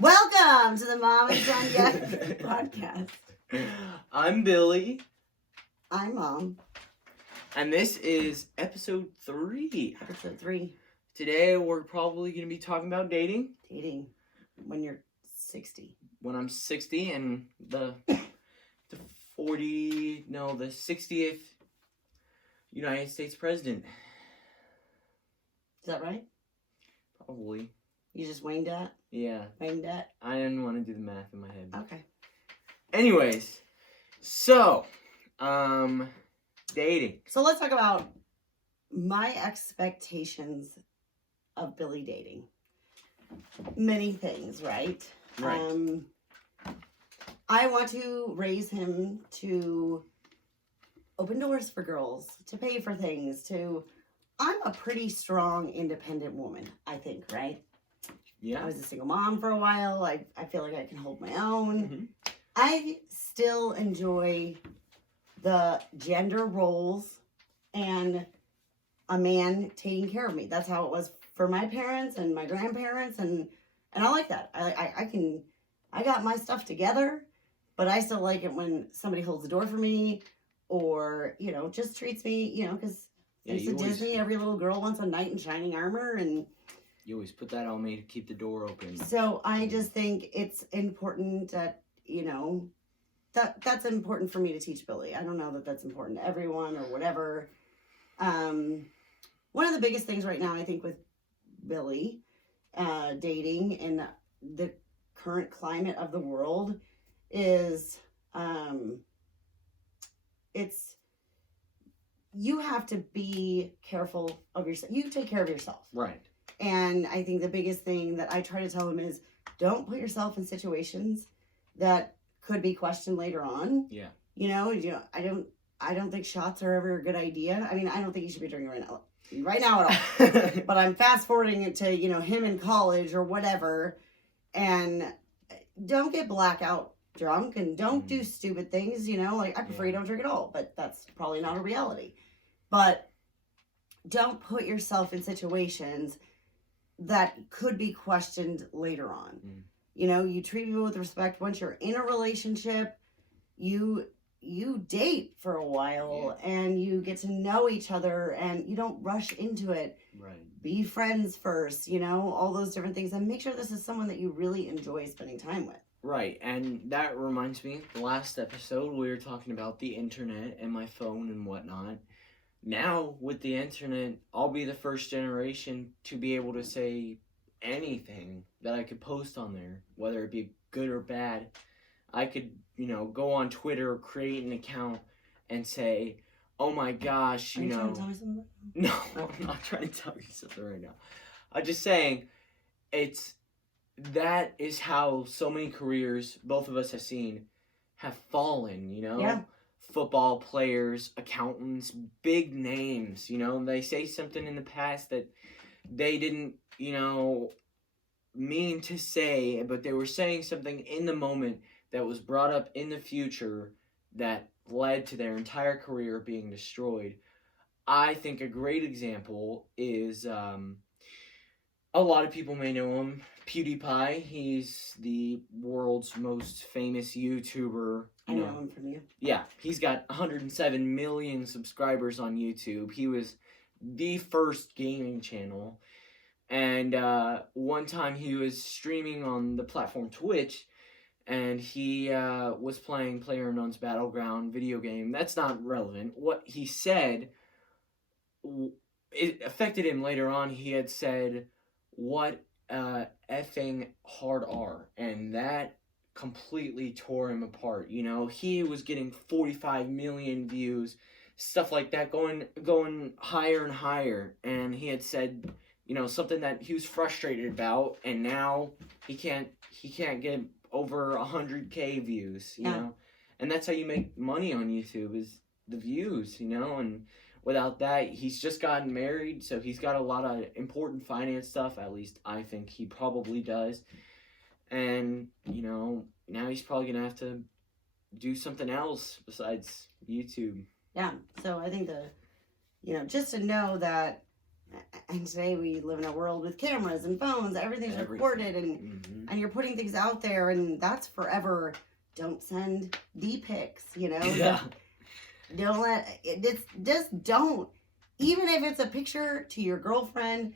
Welcome to the Mom and Son Yet podcast. I'm Billy. I'm Mom. And this is episode 3. Episode 3. Today we're probably going to be talking about dating. Dating when you're 60. When I'm 60 and the 60th United States president. Is that right? Probably. You just winged that? Yeah. Winged that? I didn't want to do the math in my head. Okay. Anyways, so, dating. So let's talk about my expectations of Billy dating. Many things, right? Right. I want to raise him to open doors for girls, to pay for things, I'm a pretty strong, independent woman, I think, right? Yeah. I was a single mom for a while. I feel like I can hold my own. Mm-hmm. I still enjoy the gender roles and a man taking care of me. That's how it was for my parents and my grandparents, and I like that. I got my stuff together, but I still like it when somebody holds the door for me or, just treats me, because it's Disney. Every little girl wants a knight in shining armor, and you always put that on me to keep the door open. So I just think it's important that, that's important for me to teach Billy. I don't know that that's important to everyone or whatever. One of the biggest things right now, I think, with Billy dating and the current climate of the world is you have to be careful of yourself. You take care of yourself. Right. And I think the biggest thing that I try to tell him is don't put yourself in situations that could be questioned later on. Yeah. I don't think shots are ever a good idea. I mean, I don't think you should be drinking right now at all. But I'm fast forwarding it to, him in college or whatever. And don't get blackout drunk and don't do stupid things, I prefer you don't drink at all, but that's probably not a reality. But don't put yourself in situations that could be questioned later on. You treat people with respect. Once you're in a relationship, you date for a while and you get to know each other and you don't rush into it. Right. Be Be friends first, all those different things, and make sure this is someone that you really enjoy spending time with. Right, and that reminds me, the last episode we were talking about the internet and my phone and whatnot. Now, with the internet, I'll be the first generation to be able to say anything that I could post on there, whether it be good or bad. I could, go on Twitter or create an account and say, oh my gosh, Are you trying to tell me something? No, I'm not trying to tell you something right now. I'm just saying, that is how so many careers both of us have seen have fallen, Yeah. Football players, accountants, big names, they say something in the past that they didn't, mean to say, but they were saying something in the moment that was brought up in the future that led to their entire career being destroyed. I think a great example is, a lot of people may know him, PewDiePie. He's the world's most famous YouTuber. I know him from you. Yeah, he's got 107 million subscribers on YouTube. He was the first gaming channel. And one time he was streaming on the platform Twitch, and he was playing PlayerUnknown's Battleground video game. That's not relevant. What he said, it affected him later on. He had said, what effing hard R, and that completely tore him apart. He was getting 45 million views, stuff like that, going higher and higher, and he had said, something that he was frustrated about, and now he can't get over 100K views, you know, and that's how you make money on YouTube, is the views, and without that, he's just gotten married, so he's got a lot of important finance stuff. At least I think he probably does. And, now he's probably going to have to do something else besides YouTube. Yeah, so I think just to know that And today we live in a world with cameras and phones, everything's recorded, and you're putting things out there, and that's forever. Don't send D-pics, you know? Yeah. Don't let it, just don't. Even if it's a picture to your girlfriend,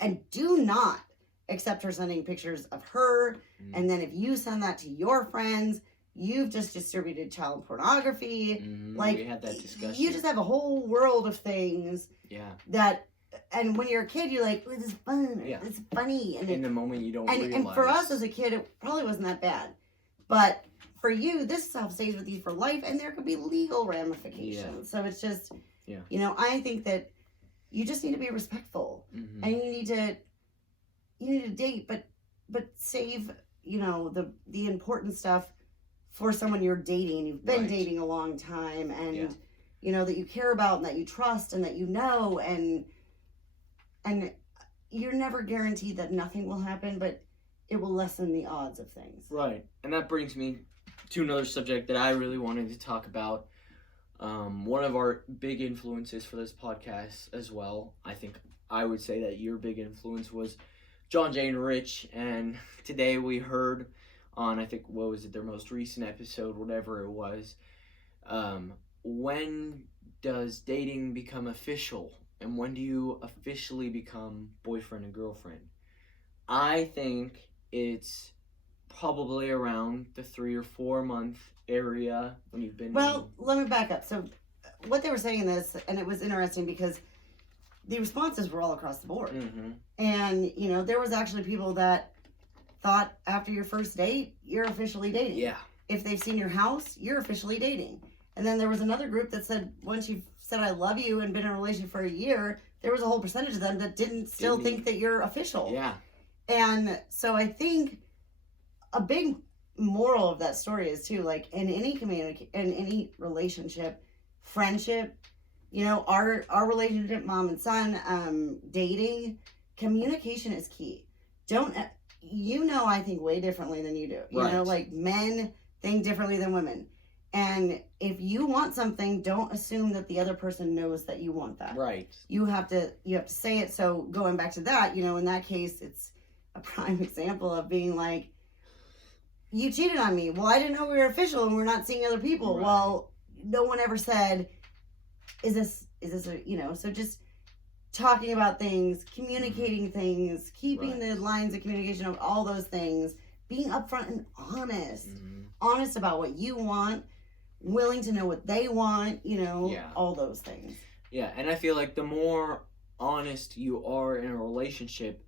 and do not accept her sending pictures of her. And then if you send that to your friends, you've just distributed child pornography. Like, we had that discussion. You just have a whole world of things. Yeah. That, and when you're a kid, you're like, oh, this is fun. Yeah. It's funny. And in the moment, you don't realize. And for us as a kid, it probably wasn't that bad. But for you, this stuff stays with you for life, and there could be legal ramifications. So it's just, you know, I think that you just need to be respectful, and you need to date, but save, you know, the important stuff for someone you're dating. You've been dating a long time, and you know that you care about, and that you trust, and that you know, and you're never guaranteed that nothing will happen, but it will lessen the odds of things. Right, and that brings me to another subject that I really wanted to talk about. One of our big influences for this podcast as well, I think I would say that your big influence was John, Jay, and Rich, and today we heard on, I think, what was it, their most recent episode, whatever it was, when does dating become official, and when do you officially become boyfriend and girlfriend? I think it's probably around the 3 or 4 month area when you've been. Well, let me back up. So, what they were saying in this, and it was interesting because the responses were all across the board, and you know there was actually people that thought after your first date you're officially dating. Yeah. If they've seen your house, you're officially dating. And then there was another group that said once you've said I love you and been in a relationship for a year, there was a whole percentage of them that didn't think that you're official. Yeah. And so I think a big moral of that story is too, like in any in any relationship, friendship, you know, our relationship, mom and son, dating, communication is key. Don't, you know, I think way differently than you do. You know, like men think differently than women. And if you want something, don't assume that the other person knows that you want that. Right. You have to say it. So going back to that, you know, in that case, it's a prime example of being like, you cheated on me. Well, I didn't know we were official and we're not seeing other people. Right. Well, no one ever said, is this a, you know, so just talking about things, communicating things, keeping the lines of communication of all those things, being upfront and honest, honest about what you want, willing to know what they want, you know, all those things. Yeah, and I feel like the more honest you are in a relationship,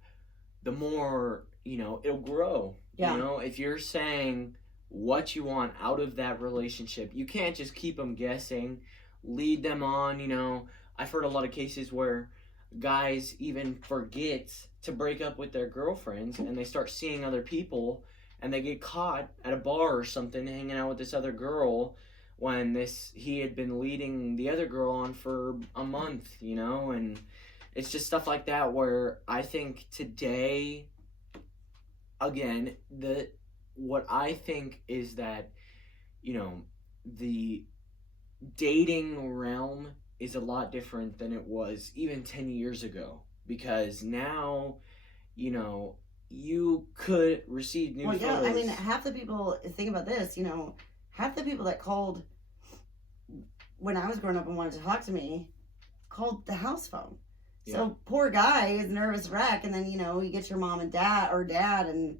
the more, you know, it'll grow. Yeah. You know, if you're saying what you want out of that relationship, you can't just keep them guessing, lead them on, you know. I've heard a lot of cases where guys even forget to break up with their girlfriends and they start seeing other people and they get caught at a bar or something hanging out with this other girl when he had been leading the other girl on for a month, you know. And it's just stuff like that where I think today, again, what I think is that, you know, the dating realm is a lot different than it was even 10 years ago, because now, you know, you could receive new photos. Yeah, I mean, half the people, think about this, you know, half the people that called when I was growing up and wanted to talk to me called the house phone. So poor guy is nervous wreck, and then, you know, you get your mom and dad and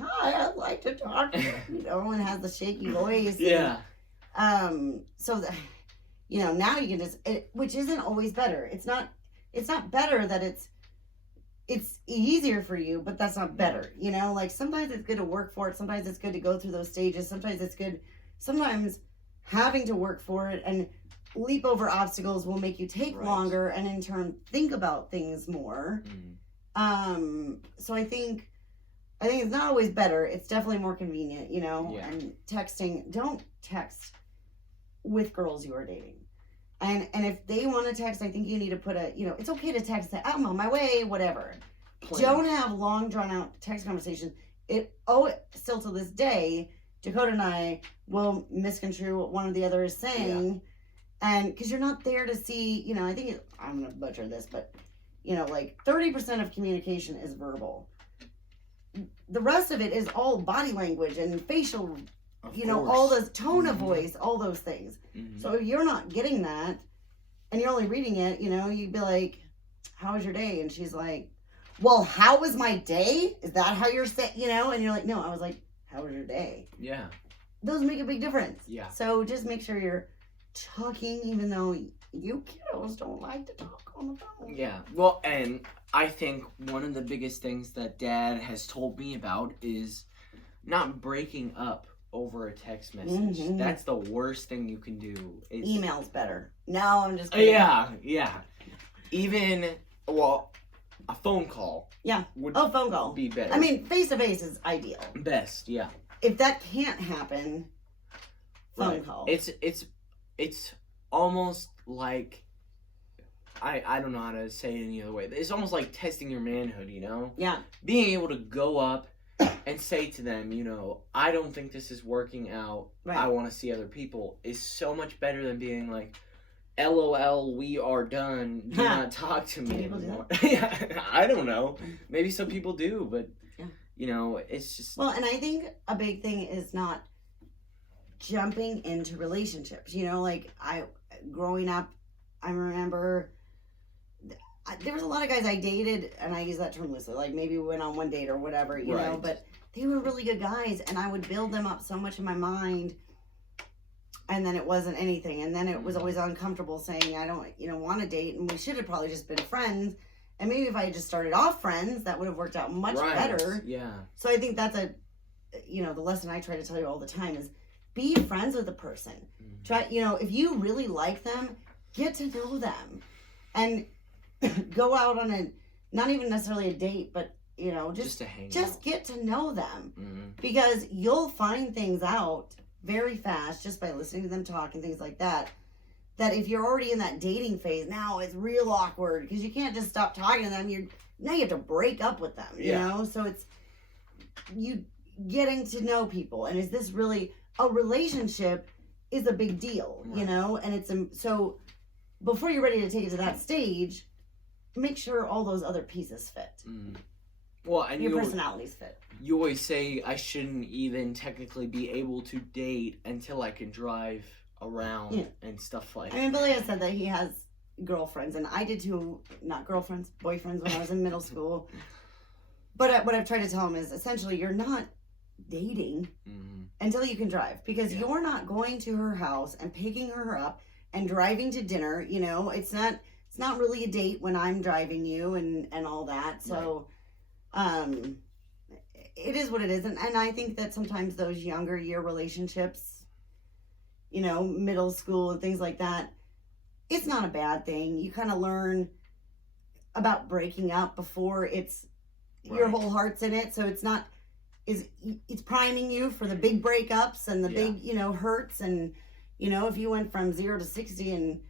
hi, I'd like to talk to you, you know, and has the shaky voice. So you know, now you can just, which isn't always better. It's not better that it's easier for you, but that's not better. You know, like sometimes it's good to work for it. Sometimes it's good to go through those stages. Sometimes having to work for it and leap over obstacles will make you take longer and in turn think about things more. So I think it's not always better. It's definitely more convenient, you know. And texting, don't text with girls you are dating. And if they want to text, I think you need to put it's okay to text that I'm on my way, whatever. Don't have long drawn out text conversations. Still to this day, Dakota and I will misconstrue what one or the other is saying. And because you're not there to see, you know, I think I'm going to butcher this, but You know, like 30% of communication is verbal. The rest of it is all body language and facial, all the tone of voice, all those things. So if you're not getting that and you're only reading it, you'd be like, how was your day? And she's like, well, how was my day? Is that how you're saying, And you're like, no, I was like, how was your day? Yeah. Those make a big difference. Yeah. So just make sure you're talking, even though you kiddos don't like to talk on the phone. Yeah. Well, and I think one of the biggest things that Dad has told me about is not breaking up over a text message. That's the worst thing you can do. Email's better. No, I'm just kidding. Yeah. Even, a phone call. Yeah. Would phone call. Be better. I mean, face-to-face is ideal. Best, yeah. If that can't happen, phone call. It's almost like, I don't know how to say it any other way. It's almost like testing your manhood, Yeah. Being able to go up and say to them, I don't think this is working out. Right. I want to see other people is so much better than being like, LOL, we are done. Do not talk to me anymore. I don't know. Maybe some people do, but it's just. Well, and I think a big thing is not jumping into relationships. Growing up, I remember there was a lot of guys I dated, and I use that term loosely. Like maybe we went on one date or whatever, you know. But they were really good guys, and I would build them up so much in my mind. And then it wasn't anything. And then it was always uncomfortable saying, I don't, want to date. And we should have probably just been friends. And maybe if I had just started off friends, that would have worked out much better. Yeah. So I think that's the lesson I try to tell you all the time is be friends with a person. Try, if you really like them, get to know them. And go out on not even necessarily a date, but, just to hang out. Get to know them. Because you'll find things out very fast just by listening to them talk and things like that if you're already in that dating phase, now it's real awkward because you can't just stop talking to them. Now you have to break up with them, you know? So it's you getting to know people. And is this really a relationship is a big deal, And it's so before you're ready to take it to that stage, make sure all those other pieces fit. Well, and your personalities fit. You always say I shouldn't even technically be able to date until I can drive around and stuff like that. I mean, Billy has said that he has girlfriends, and I did too. Not girlfriends, boyfriends when I was in middle school. But what I've tried to tell him is essentially you're not dating until you can drive. Because you're not going to her house and picking her up and driving to dinner. It's not really a date when I'm driving you and all that. So... it is what it is. And I think that sometimes those younger year relationships, middle school and things like that, it's not a bad thing. You kind of learn about breaking up before it's your whole heart's in it. So it's priming you for the big breakups and the big, hurts. And, if you went from 0 to 60 and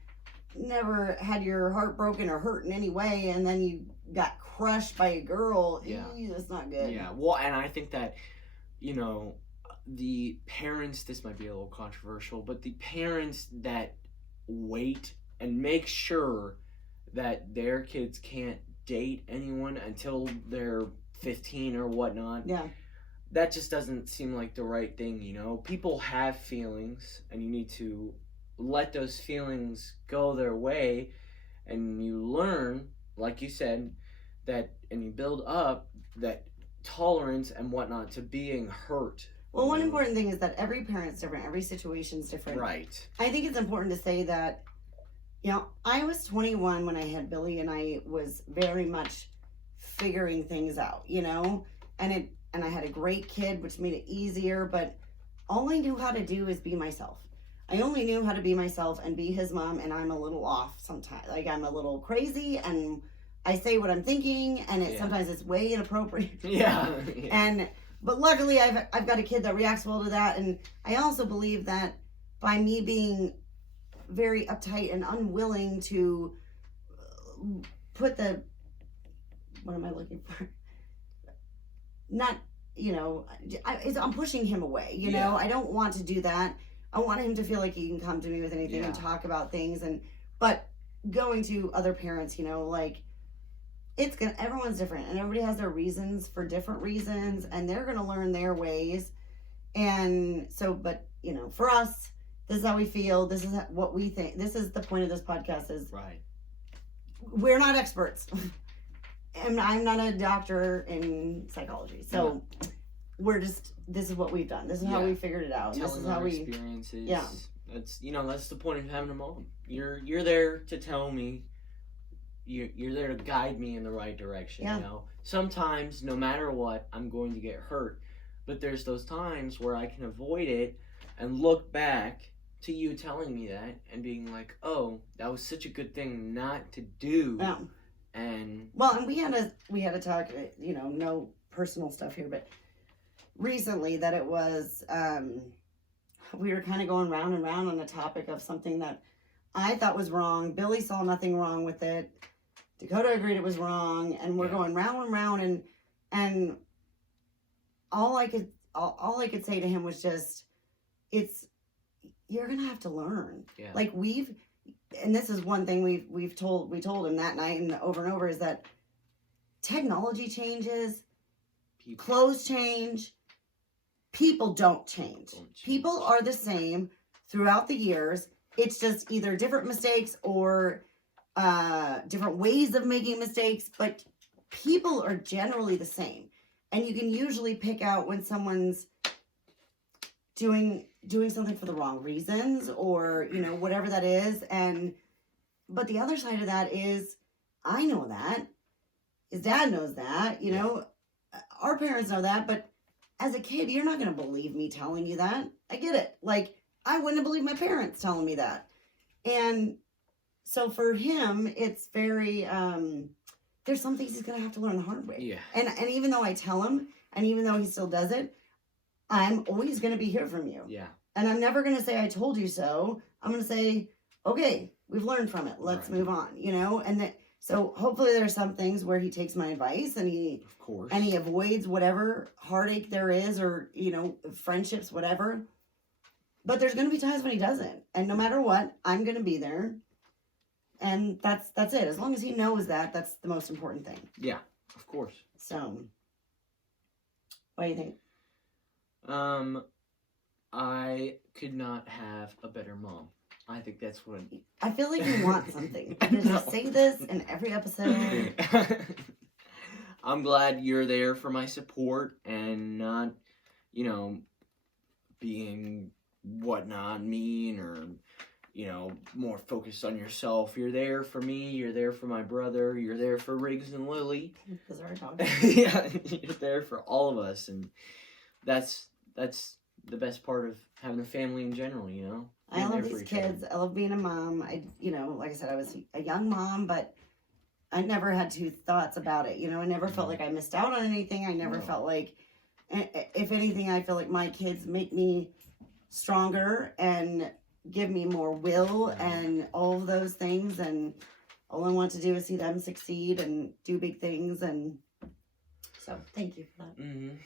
never had your heart broken or hurt in any way, and then you got crushed by a girl, that's not good. Yeah, well, and I think that, the parents, this might be a little controversial, but the parents that wait and make sure that their kids can't date anyone until they're 15 or whatnot, that just doesn't seem like the right thing, People have feelings, and you need to let those feelings go their way, and you learn, like you said, and you build up that tolerance and whatnot to being hurt. Well, one important thing is that every parent's different, every situation's different. Right. I think it's important to say that, I was 21 when I had Billy, and I was very much figuring things out, and I had a great kid, which made it easier, but all I knew how to do is be myself. I only knew how to be myself and be his mom, and I'm a little off sometimes. Like, I'm a little crazy, and I say what I'm thinking, and sometimes it's way inappropriate. But luckily, I've got a kid that reacts well to that, and I also believe that by me being very uptight and unwilling to put what am I looking for? Not, I'm pushing him away, know? I don't want to do that. I want him to feel like he can come to me with anything and talk about things. But going to other parents, everyone's different, and everybody has their reasons for different reasons, and they're gonna learn their ways. And so, but for us, this is how we feel. This is what we think. This is the point of this podcast. Is right. We're not experts, and I'm not a doctor in psychology, so we're just. This is what we've done. This is how we figured it out. Telling this is how our we experiences. Yeah. That's that's the point of having a mom. You're there to tell me. You're there to guide me in the right direction. Yeah. Sometimes, no matter what, I'm going to get hurt, but there's those times where I can avoid it and look back to you telling me that and being like, "Oh, that was such a good thing not to do." Yeah. And we had a talk. No personal stuff here, but recently that it was we were kind of going round and round on the topic of something that I thought was wrong. Billy saw nothing wrong with it. Dakota agreed it was wrong, and we're going round and round, and all I could say to him was just, you're gonna have to learn. Yeah. Like and this is one thing we told him that night and over, is that technology changes, clothes change, people don't change. People are the same throughout the years. It's just either different mistakes or different ways of making mistakes, but people are generally the same. And you can usually pick out when someone's doing something for the wrong reasons, or whatever that is. But the other side of that is, I know that, his dad knows that, our parents know that, but as a kid, you're not going to believe me telling you that. I get it. Like, I wouldn't have believed my parents telling me that. And so for him, it's very, there's some things he's going to have to learn the hard way. Yeah. And even though I tell him, and even though he still does it, I'm always going to be here from you. Yeah. And I'm never going to say, I told you so. I'm going to say, okay, we've learned from it. Let's move on, and so hopefully there's some things where he takes my advice and he avoids whatever heartache there is, or, friendships, whatever. But there's going to be times when he doesn't. And no matter what, I'm going to be there. And that's it. As long as he knows that, that's the most important thing. Yeah, of course. So, what do you think? I could not have a better mom. I think that's what I feel like you want something. You just say this in every episode. I'm glad you're there for my support and not, being whatnot mean or, more focused on yourself. You're there for me. You're there for my brother. You're there for Riggs and Lily. Because our dog. Yeah, you're there for all of us, and that's the best part of having a family in general. I love these kids. I love being a mom. Like I said, I was a young mom, but I never had two thoughts about it. I never felt like I missed out on anything. I never felt like, if anything, I feel like my kids make me stronger and give me more will and all of those things. And all I want to do is see them succeed and do big things. And so thank you for that. Mm-hmm.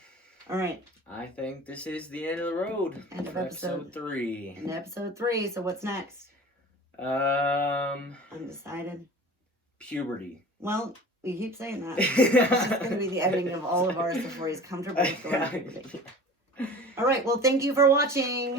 All right. I think this is the end of the road. End of episode 3. And episode 3. So what's next? Undecided. Puberty. Well, we keep saying that. It's going to be the ending of all of ours before he's comfortable with going. All right. Well, thank you for watching.